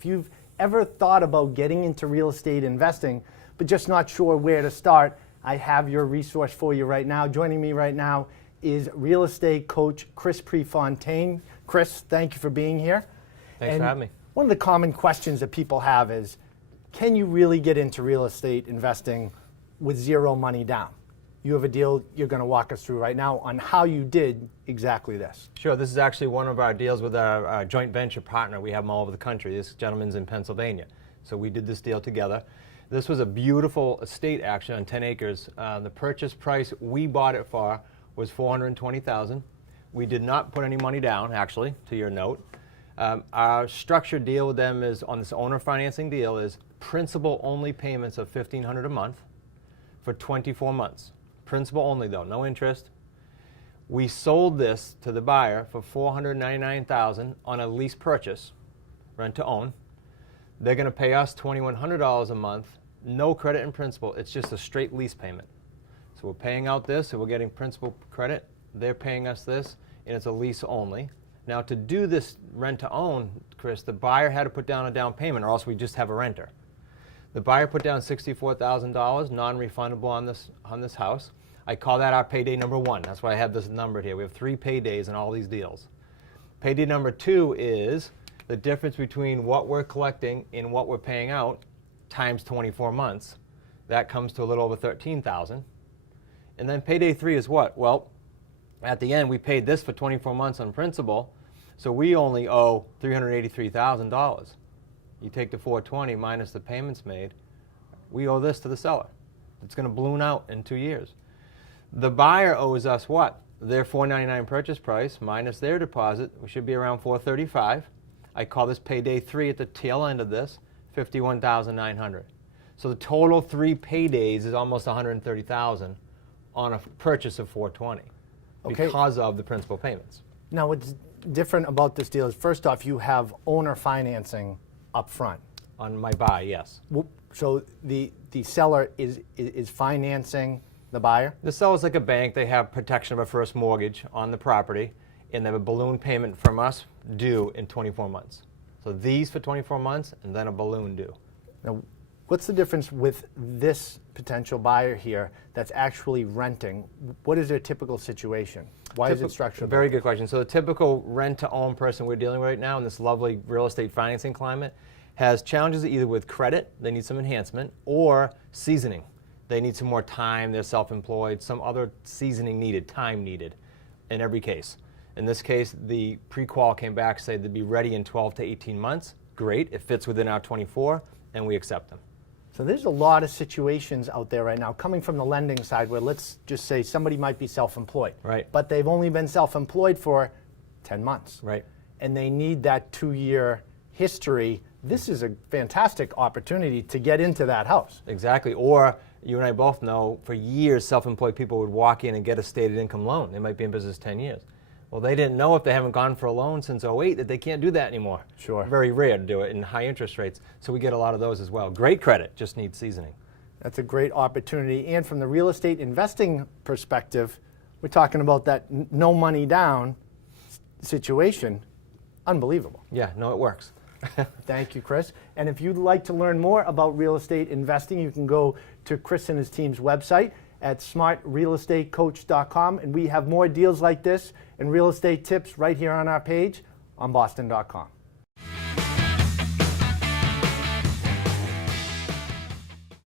If you've ever thought about getting into real estate investing, but just not sure where to start, I have your resource for you right now. Joining me right now is real estate coach Chris Prefontaine. Chris, thank you for being here. Thanks for having me. One of the common questions that people have is, can you really get into real estate investing with zero money down? You have a deal you're going to walk us through right now on how you did exactly this. Sure, this is actually one of our deals with our joint venture partner. We have them all over the country. This gentleman's in Pennsylvania. So we did this deal together. This was a beautiful estate actually on 10 acres. The purchase price we bought it for was $420,000. We did not put any money down, actually, to your note. Our structured deal with them is, on this owner financing deal, is principal only payments of $1,500 a month for 24 months. Principal only though, no interest. We sold this to the buyer for $499,000 on a lease purchase, rent to own. They're going to pay us $2,100 a month, no credit and principal. It's just a straight lease payment. So we're paying out this, so we're getting principal credit. They're paying us this, and it's a lease only. Now to do this rent to own, Chris, the buyer had to put down a down payment, or else we just have a renter. The buyer put down $64,000, non-refundable on this house. I call that our payday number one. That's why I have this numbered here. We have 3 paydays in all these deals. Payday number 2 is the difference between what we're collecting and what we're paying out times 24 months. That comes to a little over $13,000. And then payday 3 is what? Well, at the end we paid this for 24 months on principal, so we only owe $383,000. You take the $420 minus the payments made, we owe this to the seller. It's going to balloon out in 2 years. The buyer owes us what? Their $499 purchase price minus their deposit, we should be around $435. I call this payday 3 at the tail end of this, $51,900. So the total 3 paydays is almost $130,000 on a purchase of $420 because of the principal payments. Now what's different about this deal is, first off, you have owner financing up front. On my buy, yes. So the seller is financing the buyer? The seller's like a bank. They have protection of a first mortgage on the property, and they have a balloon payment from us due in 24 months. So these for 24 months, and then a balloon due. Now, what's the difference with this potential buyer here that's actually renting? What is their typical situation? Why is it structured? Very good question. So the typical rent-to-own person we're dealing with right now in this lovely real estate financing climate has challenges either with credit, they need some enhancement, or seasoning. They need some more time, they're self-employed, some other seasoning needed, time needed in every case. In this case, the pre-qual came back, said they'd be ready in 12 to 18 months. Great, it fits within our 24, and we accept them. So there's a lot of situations out there right now, coming from the lending side, where let's just say somebody might be self-employed. Right. But they've only been self-employed for 10 months. Right. And they need that 2-year history. This is a fantastic opportunity to get into that house. Exactly. Or you and I both know for years self-employed people would walk in and get a stated income loan. They might be in business 10 years. Well, they didn't know if they haven't gone for a loan since '08 that they can't do that anymore. Sure. Very rare to do it in high interest rates. So we get a lot of those as well. Great credit, just needs seasoning. That's a great opportunity. And from the real estate investing perspective, we're talking about that no money down situation. Unbelievable. Yeah, no, it works. Thank you, Chris. And if you'd like to learn more about real estate investing, you can go to Chris and his team's website at smartrealestatecoach.com. And we have more deals like this and real estate tips right here on our page on boston.com.